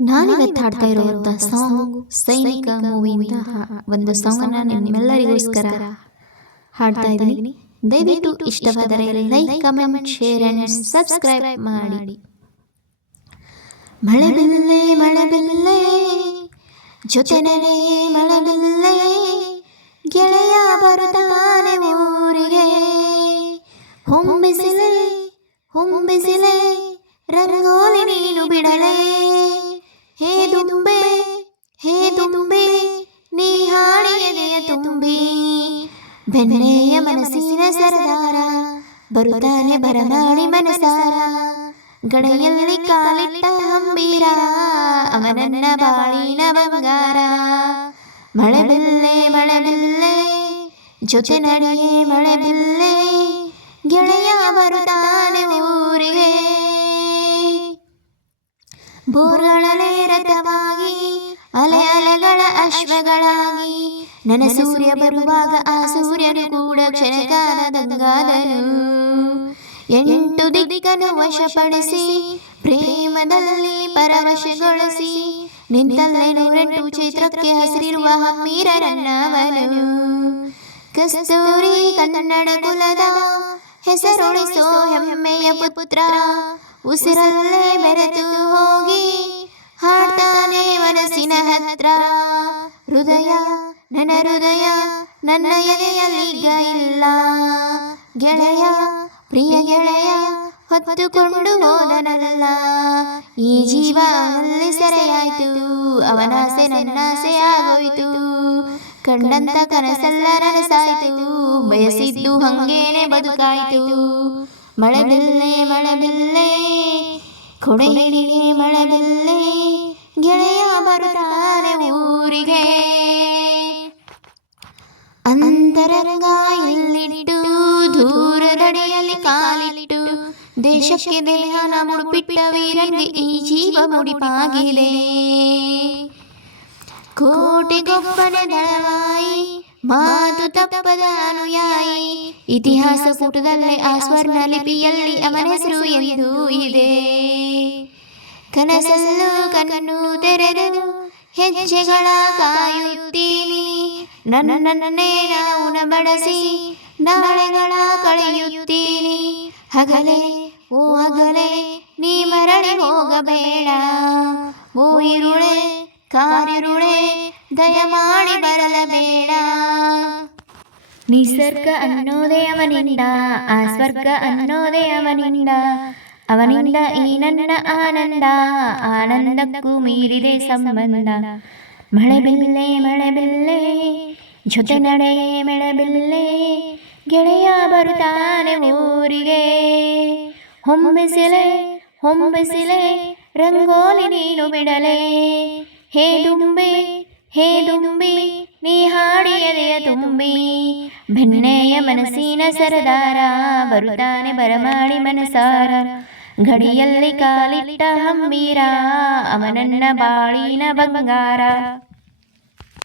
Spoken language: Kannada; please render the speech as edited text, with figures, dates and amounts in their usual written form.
ನಾನಿವತ್ತು ಹಾಡ್ತಾ ಇರುವಂಥ ಸಾಂಗ್ ಸೈನಿಕ ಮೂವಿಯಿಂದ ಒಂದು ಸಾಂಗನ್ನು ನಿಮ್ಮೆಲ್ಲರಿಗೋಸ್ಕರ ಹಾಡ್ತಾ ಇದ್ದೀನಿ. ದಯವಿಟ್ಟು ಇಷ್ಟವಾದರೆ like, comment, share and subscribe ಮಾಡಿ. ಮಳೆ ಬಿಲ್ಲೆ ಮಳೆ ಬಿಲ್ಲೆ ಜೊತೆ ನಡೆಯೇ ಮಳೆ ಬಿಲ್ಲೆ, ಗೆಳೆಯ ಬರುತ್ತಾನೆ ಊರಿಗೆ. ಹೊಂಬಿಸಿಲೆ ಹೊಂಬಿಸಿಲೆ ರಂಗೋಲಿ ನೀನು ಬಿಡಲೇ, ಹೇ ದುಂಬೆ ಹೇ ದುಂಬೆ ನೀ ಹಾಡಿಗೆಯ ತುಂಬಿ. ಬೆನ್ನೆಯ ಮನಸ್ಸಿನ ಸರದಾರ ಬರುತ್ತಾನೆ ಬರನಾಡಿ ಮನಸಾರ, ಗಡೆಯಲ್ಲಿ ಕಾಲಿಟ್ಟ ಹಂಬೀರ ಅವನನ್ನ ಬಾಳಿನ ಬಂಗಾರ. ಮಳೆ ಬಿಲ್ಲೆ ಜೊತೆ ನಡೆಯೇ ಮಳೆ ಬಿಲ್ಲೆ, ಗೆಳೆಯ ಬರುತ್ತಾನೆ ಊರಿಗೆ. ಬೋರ್ಗಳಲೆ ರಥವಾಗಿ ಅಲೆ ಅಲೆಗಳ ಅಶ್ವಗಳಾಗಿ, ನನ್ನ ಸೂರ್ಯ ಬರುವಾಗ ಆ ಸೂರ್ಯನು ಕೂಡ ಕ್ಷಣಕಾಲದಂಗಾದನು. 8 ದಿಕ್ಕನ್ನು ವಶಪಡಿಸಿ ಪ್ರೇಮದಲ್ಲಿ ಪರವಶಗೊಳಿಸಿ, ನಿಂತಲ್ಲೇ 108 ಚೈತ್ರಕ್ಕೆ ಹಸಿರಿರುವ ಹಮ್ಮೀರ ನನ್ನವನು. ಕಸ್ತೂರಿ ಕನ್ನಡ ಕುಲದ ಹೆಸರುಳಿಸೋ ಹೆಮ್ಮೆಯ ಪುತ್ರ, ಉಸಿರಲ್ಲೇ ಬೆರೆತು ಹೋಗಿ ಹಾಡ್ತಾನೆ ಮನಸ್ಸಿನ ಹತ್ರ. ಹೃದಯ ನನ್ನ ಹೃದಯ ನನ್ನ ಎದೆಯಲ್ಲೀಗ ಇಲ್ಲ, ಗೆಳೆಯ ಪ್ರಿಯ ಗೆಳೆಯ ಹೊತ್ತುಕೊಂಡು ಹೋದನಲ್ಲ. ಈ ಜೀವ ಅಲ್ಲಿ ಸೆರೆಯಾಯ್ತು, ಅವನಾಸೆ ನನ್ನಾಸೆ ಆಗೋಯ್ತು. ಕಂಡಂತ ಕನಸೆಲ್ಲ ನನಸಾಯ್ತು, ಬಯಸಿದ್ದು ಹಂಗೇನೆ ಬದುಕಾಯ್ತು. ಮಳೆ ಬಿಲ್ಲೆ ಕೊಡೆ ಹಿಡಿಗೆ ಮಳೆ ಬಿಲ್ಲೆ, ಗೆಳೆಯ ಬರುತ್ತಾನೆ ಊರಿಗೆ. ಅಂತರಂಗ ಇಲ್ಲಿಟ್ಟು ದೂರದಡಿಯಲ್ಲಿ ಕಾಲಿಟ್ಟು, ದೇಶಕ್ಕೆ ದೇಹನ ಮುಡುಪಿಟ್ಟ ವೀರನಿಗೆ ಈ ಜೀವ ಮುಡಿಪಾಗಿದೆ. ಕೋಟೆಗೊಬ್ಬನ ದಳವಾಯಿ ಮಾತು ತಪ್ಪದ ಅನುಯಾಯಿ, ಇತಿಹಾಸ ಪುಟದಲ್ಲೇ ಆ ಸ್ವರ್ಣ ಲಿಪಿಯಲ್ಲಿ ಅವನ ಹೆಸರು ಎಂದು ಇದೆ. ಕನಸಲ್ಲೂ ಕಣ್ಣು ತೆರೆದು ಹೆಜ್ಜೆಗಳ ಕಾಯುತ್ತೀನಿ, ನನ್ನನ್ನೇ ನಾವು ಬಡಸಿ ನಾಳೆಗಳ ಕಳೆಯುತ್ತೀನಿ. ಹಗಲೇ ಓ ಹಗಲೇ ನೀ ಮರಳಿ ಹೋಗಬೇಡ, ಓ ಇರುಳೆ ಕಾರಿರುಳೆ ದಯಮಾಡಿ ಬರಲಬೇಡ. ನಿಸರ್ಗ ಅನ್ನೋದೇ ಅವನಿಂದ, ಆ ಸ್ವರ್ಗ ಅನ್ನೋದೇ ಅವನಿಂದ. ಅವನಿಂದ ಈ ನನ್ನ ಆನಂದ, ಆನಂದಕ್ಕೂ ಮೀರಿದೆ ಸಂಬಂಧ. ಮಳೆ ಬಿಲ್ಲೆ ಜೊತೆ ನಡೆಯೇ ಮಳೆ ಬಿಲ್ಲೆ, ಗೆಳೆಯ ಬರುತ್ತಾನೆ ಊರಿಗೆ. ಹೊಂಬಿಸಿಲೆ ಹೊಂಬಿಸಿಲೆ ರಂಗೋಲಿ ನೀನು ಬಿಡಲೇ, ಹೇ ದುಂಬಿ ನೀ ಹಾಡಿಗೆಯ ತುಂಬಿ. ಬೆನ್ನೆಯ ಮನಸ್ಸಿನ ಸರದಾರ ಬರುತ್ತಾನೆ ಬರಮಾಡಿ ಮನಸಾರ, ಗಡಿಯಲ್ಲಿ ಕಾಲಿಟ್ಟ ಹಂಬೀರ ಅವನನ್ನ ಬಾಳಿನ ಬಂಗಾರ.